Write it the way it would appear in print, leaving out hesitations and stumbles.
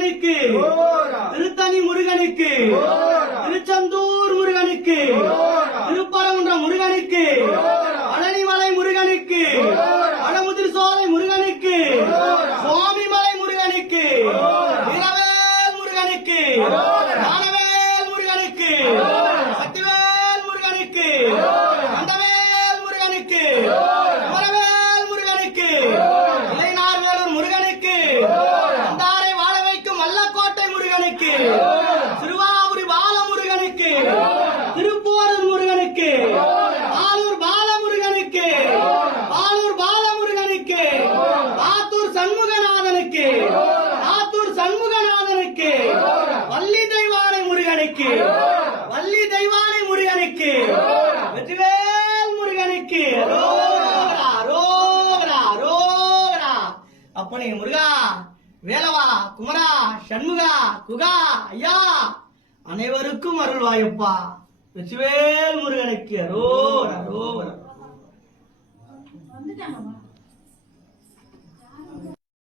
முருகனுக்கு, திருத்தணி முருகனுக்கு, திருச்செந்தூர் முருகனுக்கு, திருப்பரங்குன்றம் முருகனுக்கு, பழனிமலை முருகனுக்கு, வடமுதிர் சோலை முருகனுக்கு, சுவாமிமலை முருகனுக்கு, வீரவேல் முருகனுக்கு, ஞானவேல் முருகனுக்கு, சக்திவேல் முருகனுக்கு, கந்தவேல் முருகனுக்கு, குமரவேல் முருகனுக்கு, இளைநார்வேலூர் முருகனுக்கு, அந்தாரை வாழ வைக்கும் வல்லக்கோட்டை முருகனுக்கு, திருவாபுரி பால முருகனுக்கு, திருப்போரூர் முருகனுக்கு, ஆலூர் பால முருகனுக்கு, ஆலூர் பால முருகனுக்கு, ஆத்தூர் சண்முகநாதனுக்கு, ஆத்தூர் சண்முகநாதனுக்கு, வள்ளி தெய்வானை முருகனுக்கு, வள்ளி தெய்வானை முருகனுக்கு, வெற்றிவேல் முருகனுக்கு, ரோகரா ரோகரா ரோகரா. அப்பனே முருகா, வேலவா, குமரா, சண்முகா, குகா, ஐயா அனைவருக்கும் அருள்வாயப்பா. வெற்றிவேல் முருகனுக்கு ரோகரா ரோகரா.